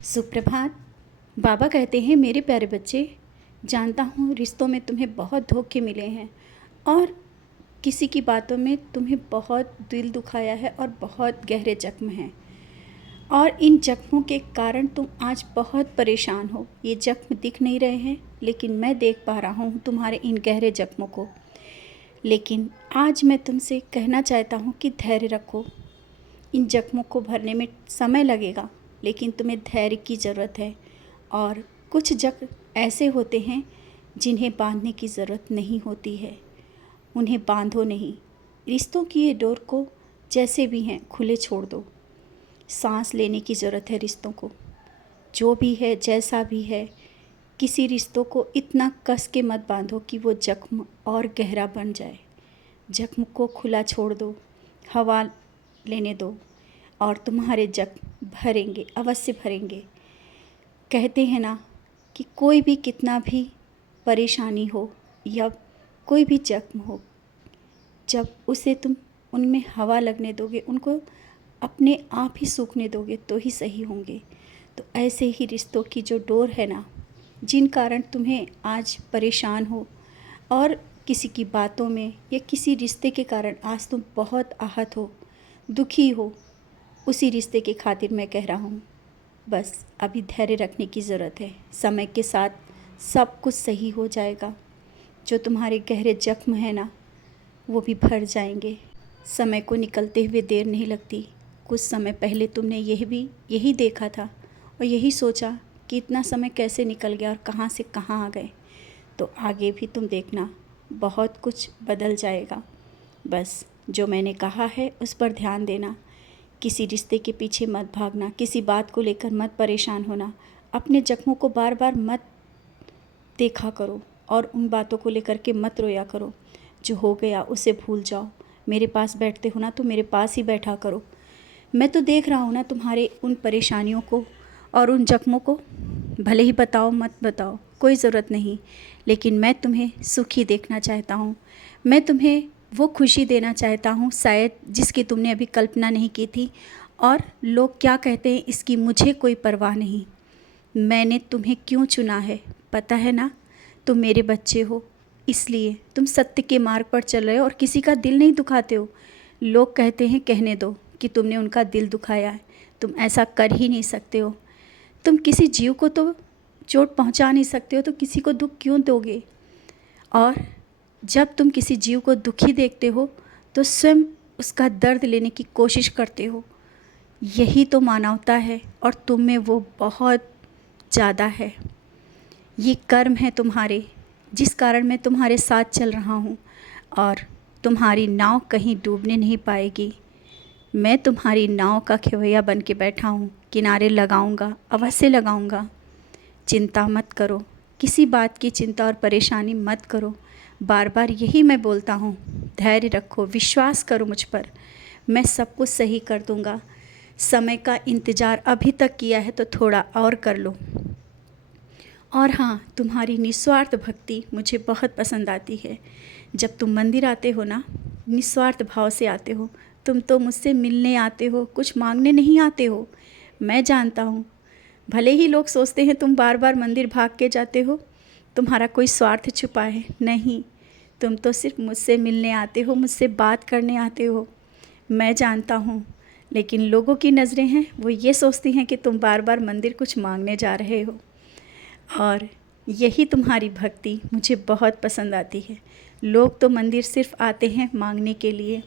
सुप्रभात। बाबा कहते हैं, मेरे प्यारे बच्चे, जानता हूँ रिश्तों में तुम्हें बहुत धोखे मिले हैं और किसी की बातों में तुम्हें बहुत दिल दुखाया है और बहुत गहरे जख्म हैं। और इन जख्मों के कारण तुम आज बहुत परेशान हो। ये जख्म दिख नहीं रहे हैं, लेकिन मैं देख पा रहा हूँ तुम्हारे इन गहरे जख्मों को। लेकिन आज मैं तुमसे कहना चाहता हूँ कि धैर्य रखो। इन जख्मों को भरने में समय लगेगा, लेकिन तुम्हें धैर्य की ज़रूरत है। और कुछ जख्म ऐसे होते हैं जिन्हें बांधने की ज़रूरत नहीं होती है, उन्हें बांधो नहीं। रिश्तों की ये डोर को जैसे भी हैं खुले छोड़ दो। सांस लेने की ज़रूरत है रिश्तों को। जो भी है, जैसा भी है, किसी रिश्तों को इतना कस के मत बांधो कि वो जख्म और गहरा बन जाए। जख्म को खुला छोड़ दो, हवा लेने दो और तुम्हारे जख्म भरेंगे, अवश्य भरेंगे। कहते हैं ना कि कोई भी कितना भी परेशानी हो या कोई भी जख्म हो, जब उसे तुम उनमें हवा लगने दोगे, उनको अपने आप ही सूखने दोगे तो ही सही होंगे। तो ऐसे ही रिश्तों की जो डोर है ना, जिन कारण तुम्हें आज परेशान हो और किसी की बातों में या किसी रिश्ते के कारण आज तुम बहुत आहत हो, दुखी हो, उसी रिश्ते के खातिर मैं कह रहा हूँ, बस अभी धैर्य रखने की ज़रूरत है। समय के साथ सब कुछ सही हो जाएगा। जो तुम्हारे गहरे जख्म है ना, वो भी भर जाएंगे। समय को निकलते हुए देर नहीं लगती। कुछ समय पहले तुमने यही देखा था और यही सोचा कि इतना समय कैसे निकल गया और कहाँ से कहाँ आ गए। तो आगे भी तुम देखना, बहुत कुछ बदल जाएगा। बस जो मैंने कहा है उस पर ध्यान देना। किसी रिश्ते के पीछे मत भागना, किसी बात को लेकर मत परेशान होना। अपने जख्मों को बार बार मत देखा करो और उन बातों को लेकर के मत रोया करो। जो हो गया उसे भूल जाओ। मेरे पास बैठते हो ना, तो मेरे पास ही बैठा करो। मैं तो देख रहा हूँ ना तुम्हारे उन परेशानियों को और उन जख्मों को। भले ही बताओ मत बताओ, कोई ज़रूरत नहीं, लेकिन मैं तुम्हें सुखी देखना चाहता हूँ। मैं तुम्हें वो खुशी देना चाहता हूँ शायद जिसकी तुमने अभी कल्पना नहीं की थी। और लोग क्या कहते हैं इसकी मुझे कोई परवाह नहीं। मैंने तुम्हें क्यों चुना है पता है ना? तुम मेरे बच्चे हो, इसलिए तुम सत्य के मार्ग पर चल रहे हो और किसी का दिल नहीं दुखाते हो। लोग कहते हैं, कहने दो कि तुमने उनका दिल दुखाया है। तुम ऐसा कर ही नहीं सकते हो। तुम किसी जीव को तो चोट पहुंचा नहीं सकते हो, तो किसी को दुख क्यों दोगे? और जब तुम किसी जीव को दुखी देखते हो तो स्वयं उसका दर्द लेने की कोशिश करते हो। यही तो मानवता है और तुम में वो बहुत ज़्यादा है। ये कर्म है तुम्हारे, जिस कारण मैं तुम्हारे साथ चल रहा हूँ और तुम्हारी नाव कहीं डूबने नहीं पाएगी। मैं तुम्हारी नाव का खेवैया बन के बैठा हूँ, किनारे लगाऊंगा, अवश्य लगाऊंगा। चिंता मत करो, किसी बात की चिंता और परेशानी मत करो। बार बार यही मैं बोलता हूँ, धैर्य रखो, विश्वास करो मुझ पर। मैं सब कुछ सही कर दूँगा। समय का इंतज़ार अभी तक किया है तो थोड़ा और कर लो। और हाँ, तुम्हारी निस्वार्थ भक्ति मुझे बहुत पसंद आती है। जब तुम मंदिर आते हो ना, निस्वार्थ भाव से आते हो। तुम तो मुझसे मिलने आते हो, कुछ मांगने नहीं आते हो। मैं जानता हूँ, भले ही लोग सोचते हैं तुम बार बार मंदिर भाग के जाते हो, तुम्हारा कोई स्वार्थ छुपा है। नहीं, तुम तो सिर्फ मुझसे मिलने आते हो, मुझसे बात करने आते हो। मैं जानता हूँ, लेकिन लोगों की नज़रें हैं, वो ये सोचती हैं कि तुम बार बार मंदिर कुछ मांगने जा रहे हो। और यही तुम्हारी भक्ति मुझे बहुत पसंद आती है। लोग तो मंदिर सिर्फ आते हैं मांगने के लिए,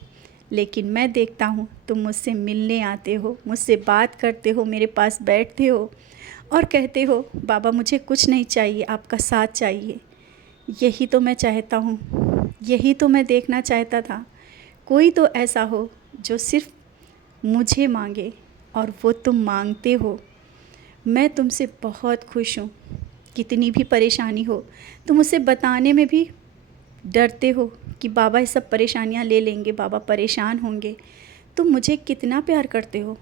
लेकिन मैं देखता हूँ तुम मुझसे मिलने आते हो, मुझसे बात करते हो, मेरे पास बैठते हो और कहते हो, बाबा मुझे कुछ नहीं चाहिए, आपका साथ चाहिए। यही तो मैं चाहता हूँ, यही तो मैं देखना चाहता था। कोई तो ऐसा हो जो सिर्फ मुझे मांगे, और वो तुम मांगते हो। मैं तुमसे बहुत खुश हूँ। कितनी भी परेशानी हो, तुम उसे बताने में भी डरते हो कि बाबा ये सब परेशानियाँ ले लेंगे, बाबा परेशान होंगे। तुम मुझे कितना प्यार करते हो,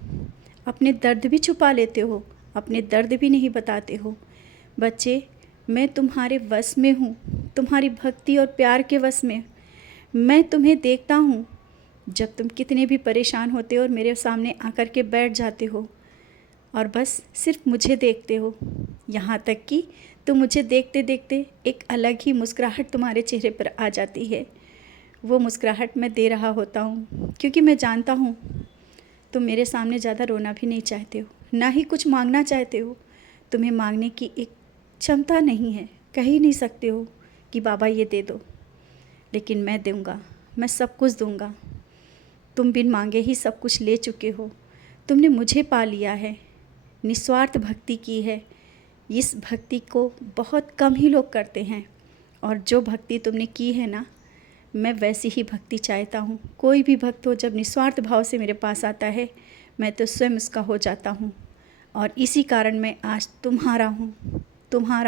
अपने दर्द भी छुपा लेते हो, अपने दर्द भी नहीं बताते हो। बच्चे, मैं तुम्हारे वश में हूँ, तुम्हारी भक्ति और प्यार के वश में। मैं तुम्हें देखता हूँ, जब तुम कितने भी परेशान होते हो और मेरे सामने आकर के बैठ जाते हो। और बस सिर्फ मुझे देखते हो। यहाँ तक कि तुम मुझे देखते देखते एक अलग ही मुस्कुराहट तुम्हारे चेहरे पर आ जाती है। वो मुस्कुराहट मैं दे रहा होता हूँ, क्योंकि मैं जानता हूँ तुम मेरे सामने ज़्यादा रोना भी नहीं चाहते हो, ना ही कुछ मांगना चाहते हो। तुम्हें मांगने की एक क्षमता नहीं है, कह ही नहीं सकते हो कि बाबा ये दे दो। लेकिन मैं दूँगा, मैं सब कुछ दूँगा। तुम बिन मांगे ही सब कुछ ले चुके हो। तुमने मुझे पा लिया है, निस्वार्थ भक्ति की है। इस भक्ति को बहुत कम ही लोग करते हैं, और जो भक्ति तुमने की है ना, मैं वैसी ही भक्ति चाहता हूँ। कोई भी भक्त हो जब निस्वार्थ भाव से मेरे पास आता है, मैं तो स्वयं उसका हो जाता हूँ। और इसी कारण मैं आज तुम्हारा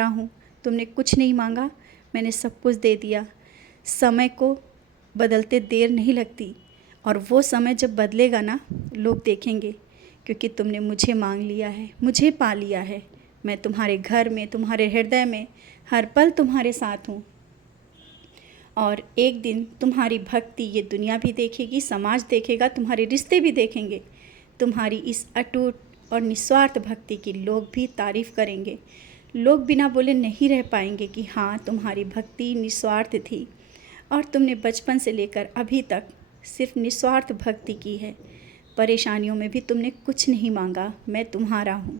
हूँ। तुमने कुछ नहीं मांगा, मैंने सब कुछ दे दिया। समय को बदलते देर नहीं लगती, और वो समय जब बदलेगा ना, लोग देखेंगे, क्योंकि तुमने मुझे मांग लिया है, मुझे पा लिया है। मैं तुम्हारे घर में, तुम्हारे हृदय में हर पल तुम्हारे साथ हूँ। और एक दिन तुम्हारी भक्ति ये दुनिया भी देखेगी, समाज देखेगा, तुम्हारे रिश्ते भी देखेंगे। तुम्हारी इस अटूट और निस्वार्थ भक्ति की लोग भी तारीफ़ करेंगे। लोग बिना बोले नहीं रह पाएंगे कि हाँ, तुम्हारी भक्ति निस्वार्थ थी, और तुमने बचपन से लेकर अभी तक सिर्फ निस्वार्थ भक्ति की है। परेशानियों में भी तुमने कुछ नहीं मांगा। मैं तुम्हारा हूँ।